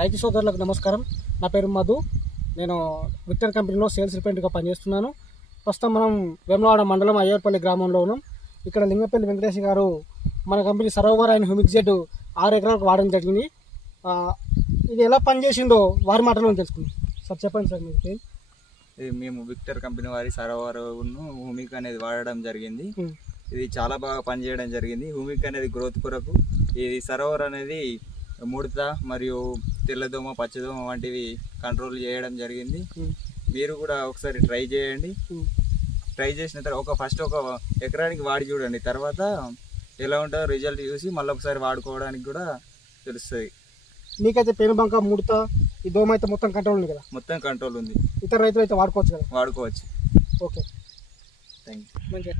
రైతు సోదరులకు నమస్కారం. నా పేరు మధు. నేను విక్టర్ కంపెనీలో సేల్స్ రిప్రజెంటేటివ్గా పనిచేస్తున్నాను. ప్రస్తుతం మనం వేములవాడ మండలం అయ్యర్పల్లి గ్రామంలో ఉన్నాం. ఇక్కడ లింగపల్లి వెంకటేష్ గారు మన కంపెనీ సరోవర్ అండ్ హ్యూమిక్జెడ్ 6 ఎకరాలకు వాడడం జరిగింది. ఇది ఎలా పనిచేసిందో వారి మాటలో తెలుసుకుందాం. సార్ చెప్పండి సార్. మీకు మేము విక్టర్ కంపెనీ వారి సరోవర్ హ్యూమిక్ అనేది వాడడం జరిగింది. ఇది చాలా బాగా పనిచేయడం జరిగింది. హ్యూమిక్ అనేది గ్రోత్ కొరకు, ఇది సరోవర్ అనేది ముడత మరియు తెల్లదోమ, పచ్చదోమ వంటివి కంట్రోల్ చేయడం జరిగింది. మీరు కూడా ఒకసారి ట్రై చేయండి. ట్రై చేసిన తర్వాత ఫస్ట్ ఒక ఎకరానికి వాడి చూడండి. తర్వాత ఎలా ఉంటుందో రిజల్ట్ చూసి మళ్ళీ ఒకసారి వాడుకోవడానికి కూడా తెలుస్తుంది. మీకైతే పేనుబంక, ముడత, ఈ దోమ అయితే మొత్తం కంట్రోల్ ఉంది కదా? మొత్తం కంట్రోల్ ఉంది. ఇతర రైతులు అయితే వాడుకోవచ్చు కదా? వాడుకోవచ్చు. Okay, thank you. మంచిగా